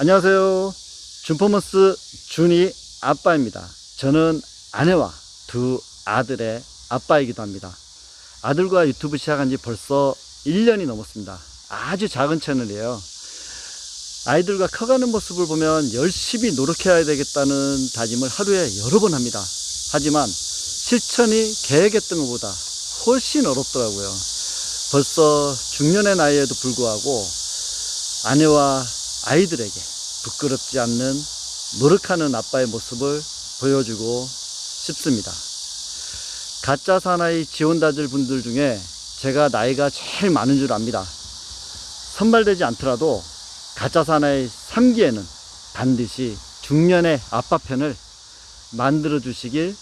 안녕하세요. 준퍼먼스 준이 아빠입니다. 저는 아내와 두 아들의 아빠이기도 합니다. 아들과 유튜브 시작한 지 벌써 1년이 넘었습니다. 아주 작은 채널이에요. 아이들과 커가는 모습을 보면 열심히 노력해야 되겠다는 다짐을 하루에 여러 번 합니다. 하지만 실천이 계획했던 것보다 훨씬 어렵더라고요. 벌써 중년의 나이에도 불구하고 아내와 아이들에게 부끄럽지 않는 노력하는 아빠의 모습을 보여주고 싶습니다. 가짜 사나이 지원자들 분들 중에 제가 나이가 제일 많은 줄 압니다. 선발되지 않더라도 가짜 사나이 3기에는 반드시 중년의 아빠 편을 만들어 주시길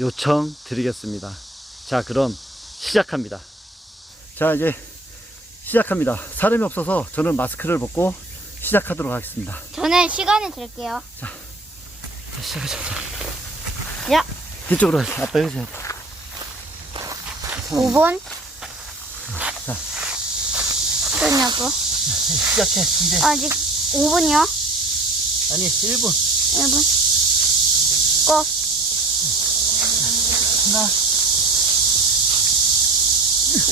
요청드리겠습니다. 자, 그럼 시작합니다. 자, 이제 시작합니다. 사람이 없어서 저는 마스크를 벗고 시작하도록 하겠습니다. 저는 시간을 드릴게요. 자, 시작하자. 야, 뒤쪽으로 가자. 아빠 여기서 해야 돼. 5분. 자, 끝냐고? 시작해. 이제. 아직 5분이요? 아니, 1분. 1분. 고.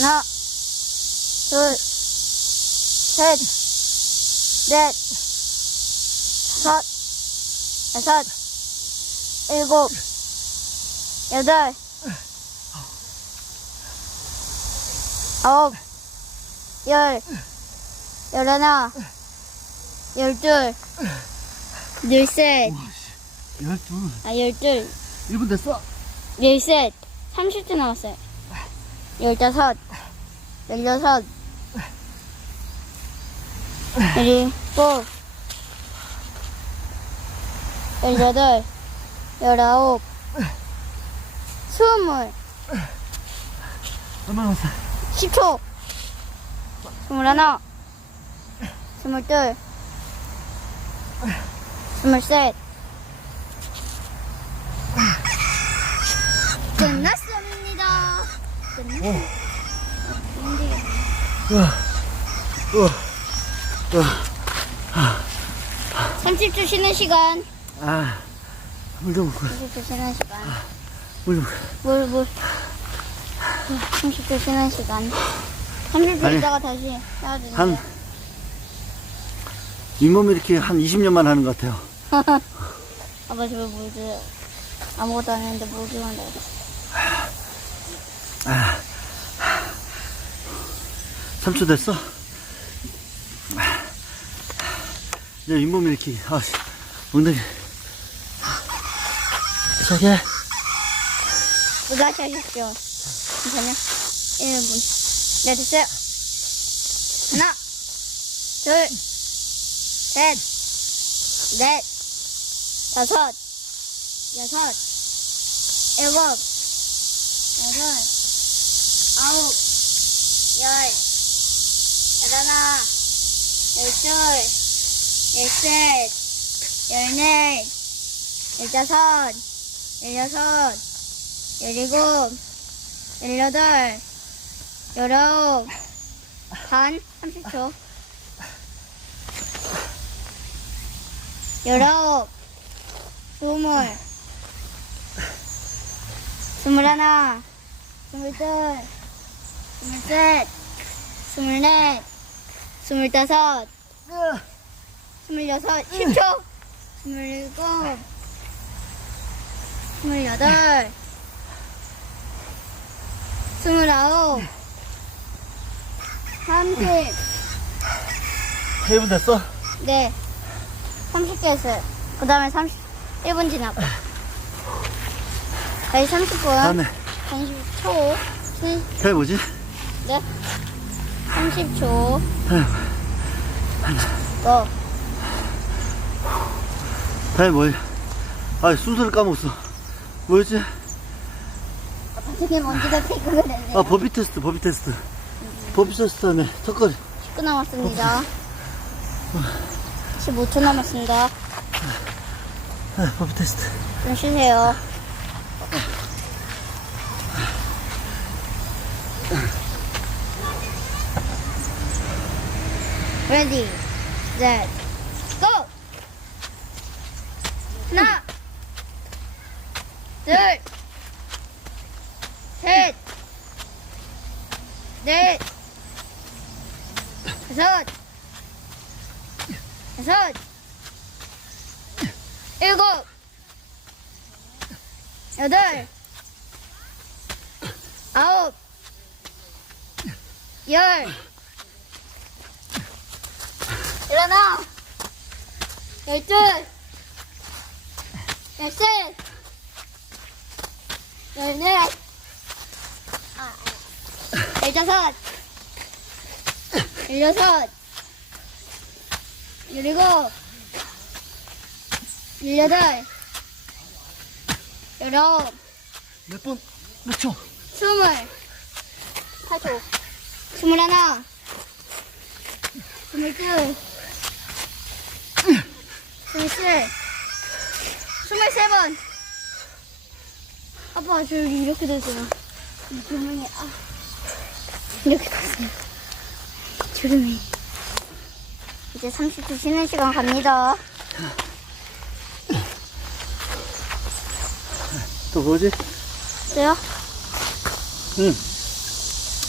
하나, 둘, 셋, 넷, 다섯, 여섯, 일곱, 여덟, 아홉, 열, 열하나, 열둘, 열셋, 12. 열둘, 1분 됐어. 열셋, 30초 남았어요. 열다섯, 열여섯, 열일곱, 열여덟, 열아홉, 20, 얼마 남았어? 10초, 21, 22, 23. 끝났습니다. 우와. 30초 쉬는 시간. 아, 물 좀 먹고. 30초 쉬는 시간. 물 좀 먹고. 30초 쉬는 시간. 30초 아니, 있다가 다시 해야 되는데. 한, 윗몸이 이렇게 한 20년만 하는 것 같아요. 아빠 집에 물 줘요. 아무것도 안 했는데 물 주면 돼. 3초 됐어? 이제 윗몸이 이렇게, 엉덩이. 시작해. 또 다시 하십시오. 잠시만요. 1분. 네, 됐어요. 하나, 둘, 셋, 넷, 다섯, 여섯, 일곱, 여덟, 아홉, 열, 열하나, 열둘, 열셋, 열넷, 열다섯, 열여섯, 열일곱, 열여덟, 열아홉, 반, 30초. 열아홉, 20, 21, 22, 23, 24, 25, 26, 10초, 27, 28, 29, 30. 1분 됐어? 네. 30개 했어요. 그 다음에 31분 지나고. 다시 30분. 다음에. 30초. 그게 뭐지? 네. 30초. 고. 다음에 뭐지? 순서를 까먹었어. 뭐였지? 되게 먼지가 피고 그랬네요. 버피 테스트. 버피 테스트 다음에 턱걸이. 10분 남았습니다. 15초 남았습니다. 버피 테스트. 좀 쉬세요. Ready, set, go! 하나, 둘, 셋, 넷, 다섯, 일곱, 여덟, 아홉, 열. 일어나. 열둘, 열셋, 열넷, 열다섯, 열여섯, 열일곱, 열여덟, 열아홉, 몇 분? 몇 초? 스물, 8초, 스물하나, 스물둘, 스물셋, 23번. 아빠, 저 여기 이렇게 됐어요. 이 주머니, 이렇게 됐어요. 주름이. 이제 30초 쉬는 시간 갑니다. 또 뭐지? 또요? 응.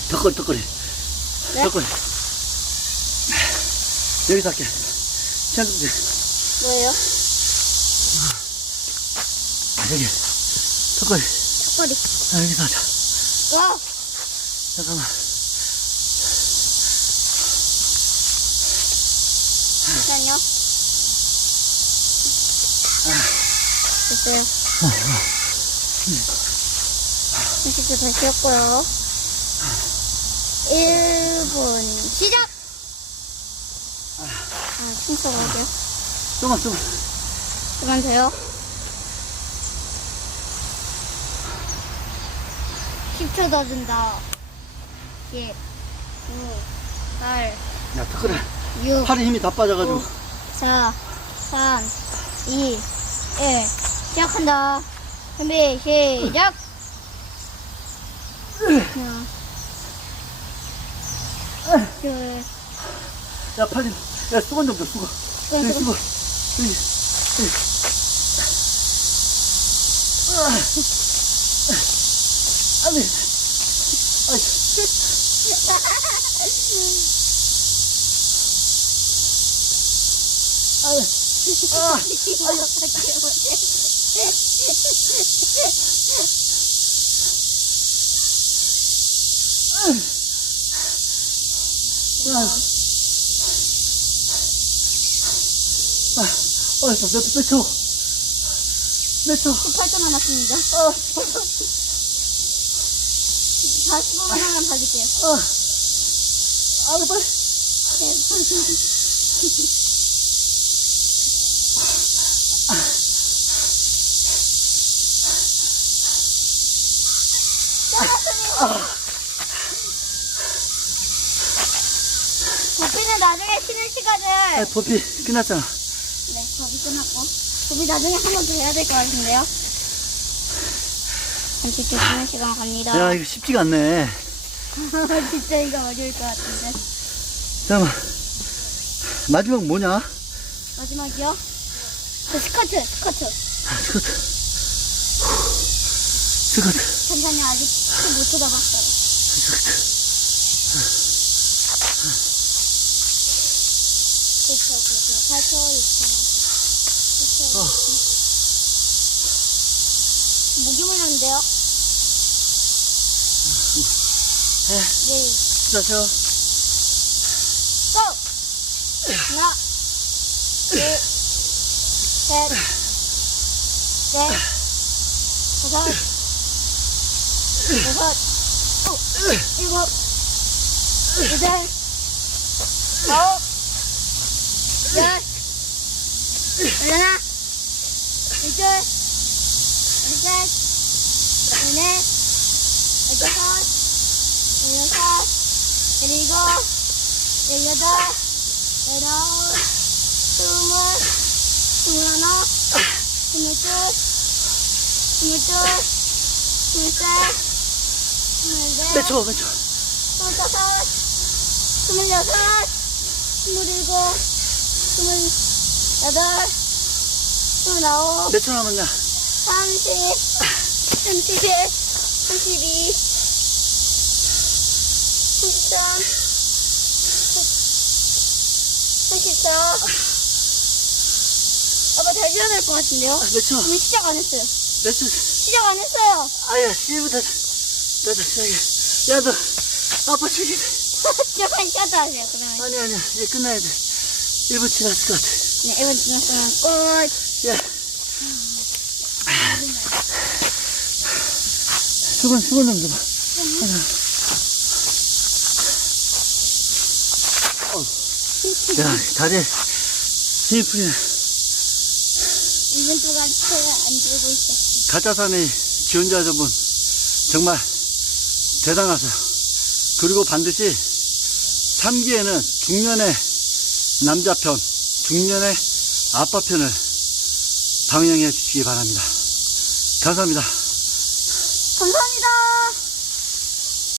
덕거리. 네? 덕거리. 여기서 할게. 시작해. 뭐예요? 여기. 덕거리. 턱걸이. 여기서 하자. 와! 잠깐만. 잠시만요. 됐어요. 30초 더 쉬었고요. 1분 시작! 춤춰볼게요. 조금만. 그만 돼요. 10초 더 준다. 10, 9, 8, 야, 덕거리. 6, 팔에 힘이 다 빠져가지고. 5, 4, 3, 2, 1. 시작한다. 준비, 시작! 하나, 둘, 야, 팔 좀. 야, 수건 좀 줘, 수건. 여기 수건. 여기. 아니. 아이. 몇 초? 몇 초? 18초 남았습니다. 40분만 하면 봐줄게요. 빨리. 버피는 나중에 쉬는 시간을. 버피 끝났잖아. 네, 버피 끝났고. 버피 나중에 한 번 더 해야 될 것 같은데요. 30초 쉬는 시간 갑니다. 야, 이거 쉽지가 않네. 진짜 이거 어려울 것 같은데. 잠깐만. 마지막 뭐냐? 마지막이요? 저 스커트. 스커트. 잠시만요, 아직 못 쳐다봤어요. 그렇죠. 8초, 6초. 목이 물렸는데요? 네. 자, 저. 고! 하나, 둘, 셋, 넷, 다섯, 여섯, 일곱, 여덟, 아홉, 열, 열하나, 열둘, 열셋, 열넷, 열다섯, 열여섯, 열일곱, 열여덟, 열아홉, 스물, 스물하나, 스물둘, 스물셋, 스물넷, 몇 초? 스물다섯, 스물여섯, 스물일곱, 스물여덟, 또 나오. 몇 초 남았냐? 30, 31, 32, 33, 34. 아빠 잘 지어야 될 것 같은데요? 몇 초? 우리 시작 안 했어요. 몇 초? 시작 안 했어요. 아야, 씨부터. 나도 시작해. 야, 너, 아빠 죽이네. 조금만 쉬었다 하세요, 그러면. 아니야. 이제 끝나야 돼. 1분 지났을 것 같아. 네, 1분 지났으면 끝. 야. 수건 좀 줘봐. 야, 다리에 힘이 풀리네. 이번 동안 제가 안 들고 있었어요. 가짜산의 지원자분, 정말 대단하세요. 그리고 반드시 3기에는 중년의 남자 편, 중년의 아빠 편을 방영해 주시기 바랍니다. 감사합니다. 감사합니다.